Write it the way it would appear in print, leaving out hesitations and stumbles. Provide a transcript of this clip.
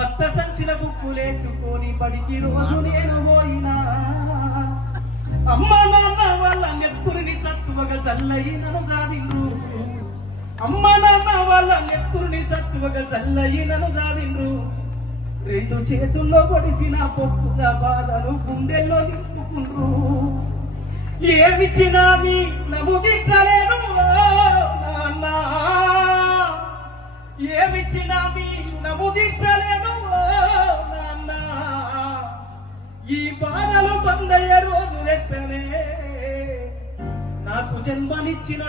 భర్త సంచిన బుక్కులేసుకొని బడికి రోజు నేను పోయినా అమ్మ నాన్న వాళ్ళ నెత్తురిని సత్తువగా చల్లయినను సాధిండ్రు అమ్మ నాన్న వాళ్ళ నెత్తురిని సత్తువగా చల్లయినను సాధిండ్రు రెండు చేతుల్లో పొడిసిన పొక్కుల బాధను గుండెల్లో నింపుకుండ్రు ఏమిచ్చినా మీ నముదించలేను నాన్న ఏమిచ్చినా మీ నముదించలేను నాన్న ఈ బాధలు బందయ్యే రోజు రెప్పనే నాకు జన్మనిచ్చిన